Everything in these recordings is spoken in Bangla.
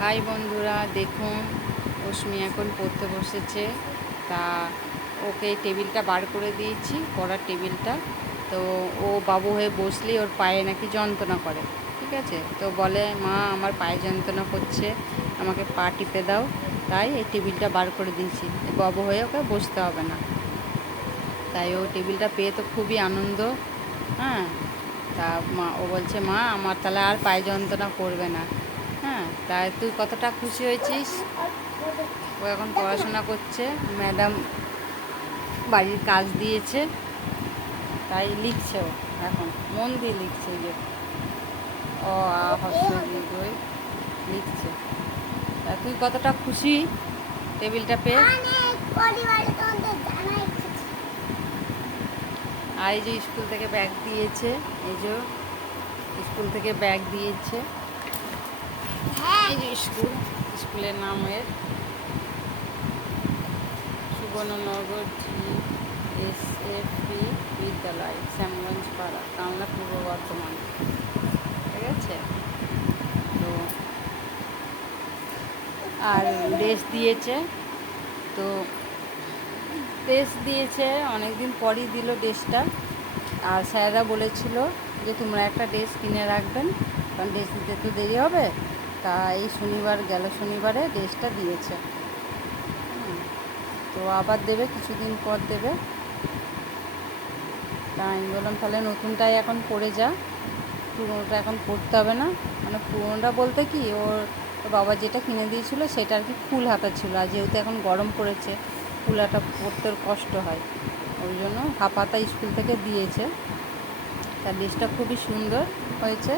হাই বন্ধুরা, দেখুন অশ্মি এখন পড়তে বসেছে। তা ওকে টেবিলটা বার করে দিয়েছি, পড়ার টেবিলটা। তো ও বাবু হয়ে বসলেই ওর পায়ে নাকি যন্ত্রণা করে। ঠিক আছে, তো বলে মা আমার পায়ে যন্ত্রণা করছে, আমাকে পা টিপে দাও। তাই এই টেবিলটা বার করে দিয়েছি, বাবু হয়ে ওকে বসতে হবে না। তাই ও টেবিলটা পেয়ে তো খুবই আনন্দ। হ্যাঁ, তা ও বলছে মা আমার তাহলে আর পায়ে যন্ত্রণা করবে না। হ্যাঁ, তাই তুই কতটা খুশি হয়েছিস? ও এখন পড়াশোনা করছে, ম্যাডাম বাড়ির কাজ দিয়েছে, তাই লিখছে। ও এখন মন দিয়ে লিখছে, যে অ আ হস্র দীর্ঘই লিখছে। তা তুই কতটা খুশি টেবিলটা পেয়ে? আর এই যে স্কুল থেকে ব্যাগ দিয়েছে, এই যে স্কুল থেকে ব্যাগ দিয়েছে, এই যে স্কুলের নাম এর সুবর্ণনগর GSFP বিদ্যালয়, শ্যামগঞ্জ পাড়া, কালনা, পূর্ব বর্ধমান। ঠিক আছে, তো আর ড্রেস দিয়েছে। তো ড্রেস দিয়েছে অনেক দিন পরই দিল ড্রেসটা। আর স্যাররা বলেছিল যে তোমরা একটা ড্রেস কিনে রাখবেন, কারণ ড্রেস দিতে তো দেরি হবে। তা এই শনিবার গেল শনিবারে ড্রেসটা দিয়েছে। তো আবার দেবে, কিছুদিন পর দেবে। তা আমি বললাম তাহলে নতুনটাই এখন পরে যা, পুরোনোটা এখন পরতে হবে না। মানে পুরোনোটা বলতে কি, ওর বাবা যেটা কিনে দিয়েছিল সেটা আর কি ফুল হাতা ছিল, আর যেহেতু এখন গরম পড়েছে ফুল হাতা পরতে ওর কষ্ট হয়, ওই জন্য হাফ হাতা স্কুল থেকে দিয়েছে। তার ড্রেসটা খুবই সুন্দর হয়েছে।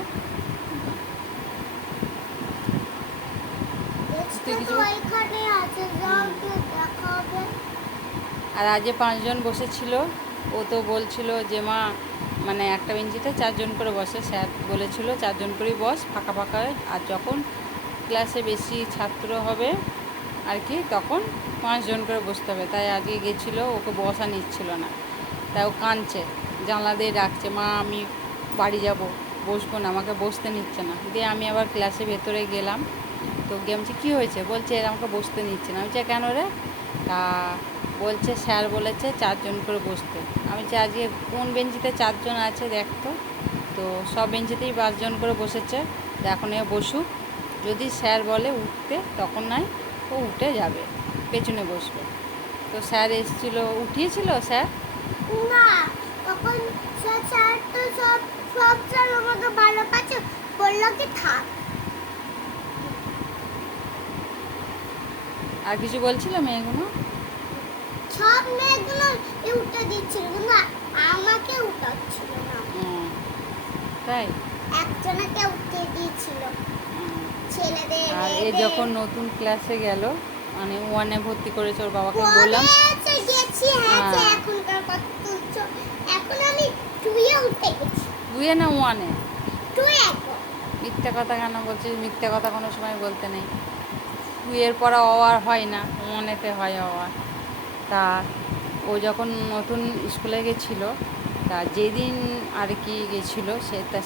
আর আজ 5 জন বসেছিল। ও তো বলছিল যে মা, মানে একটা বেঞ্চিতে 4 জন করে বসে, স্যার বলেছিল 4 জন করেই বস, ফাঁকা ফাঁকা। আর যখন ক্লাসে বেশি ছাত্র হবে আর কি, তখন 5 জন করে বসতে হবে। তাই আগে গেছিলো, ওকে বসা নিচ্ছিল না। তাই ও কাঁদছে, জানলা দিয়ে ডাকছে মা আমি বাড়ি যাব, বসবো না, আমাকে বসতে নিচ্ছে না। দিয়ে আমি আবার ক্লাসে ভেতরে গেলাম, তো গিয়ে আমি কী হয়েছে, বলছে এর আমাকে বসতে নিচ্ছে না। আমি চাই কেন রে? তা বলছে স্যার বলেছে 4 জন করে বসতে। আমি চাই আজকে কোন বেঞ্চিতে 4 জন আছে দেখতো। তো সব বেঞ্চিতেই 5 জন করে বসেছে। এখন এ বসুক, যদি স্যার বলে উঠতে তখন নয় ও উঠে যাবে, পেছনে বসবে। তো স্যার এসেছিল, উঠিয়েছিল স্যার না, তখন স্যার তো সব স্যার আমাকে ভালো কাছে বললো কি থাক। আর কিছু বলছিল মেয়েগুলো? সব মেয়েগুলো উঠে দিচ্ছিল, কিন্তু আমাকে উঠাচ্ছিল না। তাই একজনকে উঠে দিয়েছিল ছেলেদের। আর এ যখন নতুন ক্লাসে গেল, মানে 1-এ ভর্তি করেছে, ওর বাবাকে বললাম গেছি। হ্যাঁ, এখনকার কথা তুলছো, এখন আমি 2-এ উঠে গেছি। 2-এ না 1-এ? 2-এ এখন। মিথ্যে কথা কেন বলছিস? মিথ্যে কথা কোনো সময় বলতে নেই। 2-এর পড়া অ আর হয় না, 1-এতে হয় অ আর। তা ও যখন নতুন স্কুলে গেছিলো, তা যেদিন আর কি গেছিলো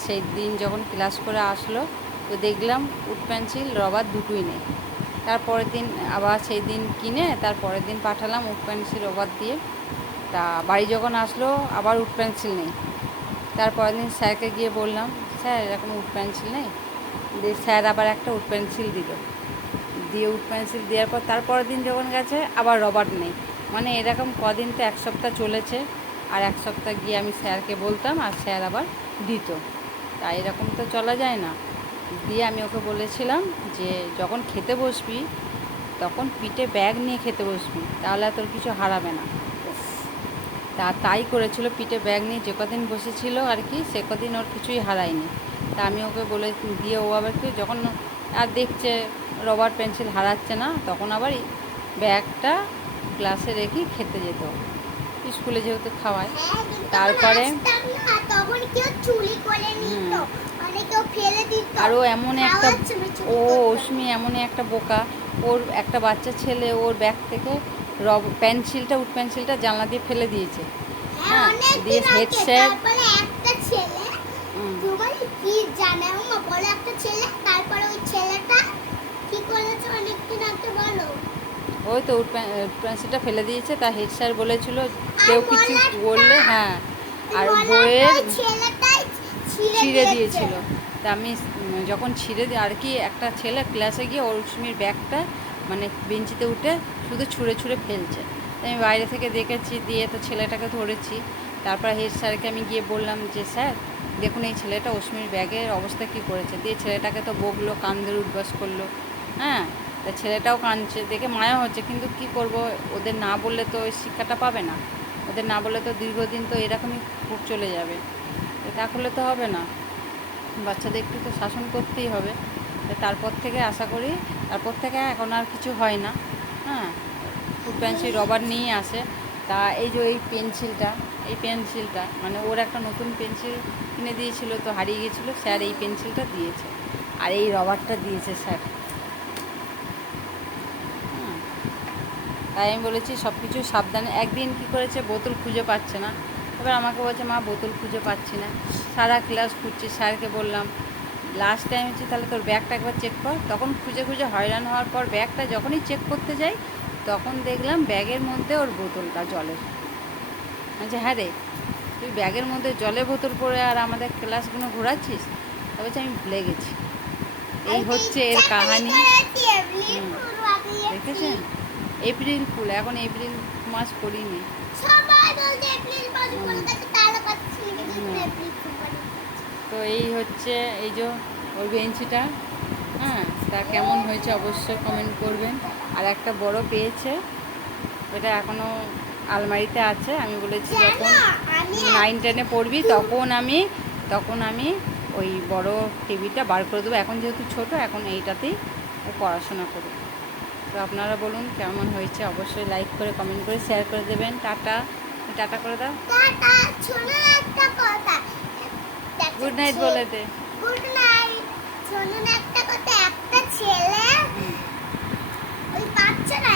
সেই দিন যখন ক্লাস করে আসলো, তো দেখলাম উড পেন্সিল রবার দুটোই নেই। তারপরের দিন আবার সেই দিন কিনে তারপরের দিন পাঠালাম উড পেন্সিল রবার দিয়ে। তা বাড়ি যখন আসলো আবার উড পেন্সিল নেই। তারপরের দিন স্যারকে গিয়ে বললাম স্যার এরকম উড পেন্সিল নেই। দিয়ে স্যার আবার একটা উড পেন্সিল দিল। দিয়ে উড পেন্সিল দেওয়ার পর তারপরের দিন যখন গেছে আবার রবার নেই। মানে এরকম কদিন তো 1 সপ্তাহ চলেছে, আর 1 সপ্তাহ গিয়ে আমি স্যারকে বলতাম আর স্যার আবার দিত। তাই এরকম তো চলা যায় না। দিয়ে আমি ওকে বলেছিলাম যে যখন খেতে বসবি তখন পিঠে ব্যাগ নিয়ে খেতে বসবি, তাহলে আর তোর কিছু হারাবে না। তাই করেছিল, পিঠে ব্যাগ নিয়ে যে কদিন বসেছিল আর কি, সে কদিন ওর কিছুই হারায়নি। তা আমি ওকে বলে দিয়ে ও আবার কি যখন আর দেখছে রবার পেন্সিল হারাচ্ছে না, তখন আবার ব্যাগটা ক্লাসে রেখে খেতে যেত, স্কুলে যেহেতু খাওয়ায়। তারপরে আর ও এমন একটা, অশ্মি এমনই একটা বোকা, ওর একটা বাচ্চা ছেলে ওর ব্যাগ থেকে পেন্সিলটা উড পেন্সিলটা জানলা দিয়ে ফেলে দিয়েছে। হ্যাঁ, দিয়ে হেড স্যার একটা ছেলে কি জানে একটা ছেলে, তারপরে ওই ছেলেটা কি ওই তো পেন্সিলটা ফেলে দিয়েছে, তা হেড স্যার বলেছিল কেউ কিছু বললে হ্যাঁ, আর বইয়ের ছিঁড়ে দিয়েছিল। তা আমি যখন আর কি একটা ছেলে ক্লাসে গিয়ে অশ্মির ব্যাগটা মানে বেঞ্চিতে উঠে শুধু ছুঁড়ে ছুঁড়ে ফেলছে। তাই আমি বাইরে থেকে দেখেছি, দিয়ে তো ছেলেটাকে ধরেছি। তারপর হেড স্যারকে আমি গিয়ে বললাম যে স্যার দেখুন এই ছেলেটা অশ্মির ব্যাগের অবস্থা কী করেছে। দিয়ে ছেলেটাকে তো বকলো, কান ধরে উঠবাস করলো। হ্যাঁ, তা ছেলেটাও কাঁদছে, দেখে মায়া হচ্ছে, কিন্তু কি করব, ওদের না বললে তো ওই শিক্ষাটা পাবে না। ওদের না বললে তো দীর্ঘদিন তো এরকমই খুব চলে যাবে। তা করলে তো হবে না, বাচ্চাদের একটু তো শাসন করতেই হবে। তারপর থেকে আশা করি, তারপর থেকে এখন আর কিছু হয় না। হ্যাঁ, ফুড পেন্সিল রবার নিয়ে আসে। তা এই যে এই পেন্সিলটা মানে ওর একটা নতুন পেন্সিল কিনে দিয়েছিল, তো হারিয়ে গিয়েছিলো, স্যার এই পেন্সিলটা দিয়েছে আর এই রবারটা দিয়েছে স্যার। হ্যাঁ, তাই আমি বলেছি সব কিছু সাবধানে। একদিন কী করেছে, বোতল খুঁজে পাচ্ছে না, এবার আমাকে বলছে মা বোতল খুঁজে পাচ্ছি না, সারা ক্লাস খুঁজছি। স্যারকে বললাম লাস্ট টাইম হচ্ছে তাহলে তোর ব্যাগটা একবার চেক কর। তখন খুঁজে খুঁজে হয়রান হওয়ার পর ব্যাগটা যখনই চেক করতে যাই তখন দেখলাম ব্যাগের মধ্যে ওর বোতলটা জলের। বলছে হ্যাঁ রে, তুই ব্যাগের মধ্যে জলের বোতল পরে আর আমাদের ক্লাসগুলো ঘোরাচ্ছিস। তা বলছে আমি ভুলে গেছি। এই হচ্ছে এর কাহানি। দেখেছেন, এপ্রিল ফুল, এখন এপ্রিল মাস করিনি। তো এই হচ্ছে এই যে ওই বেঞ্চিটা। হ্যাঁ, তা কেমন হয়েছে অবশ্যই কমেন্ট করবেন। আর একটা বড় পেয়েছে, ওটা এখনও আলমারিতে আছে। আমি বলেছি যখন 9-10-এ পড়বি তখন আমি ওই বড় টিভিটা বার করে দেবো। এখন যেহেতু ছোট, এখন এইটাতেই ও পড়াশোনা করবে। তো আপনারা বলুন কেমন হয়েছে, অবশ্যই লাইক করে কমেন্ট করে শেয়ার করে দেবেন। টাটা করে দাও, গুড নাইট বলে দে। Good night. শুনুন একটা কথা, একটা ছেলে ওই বাচ্চারা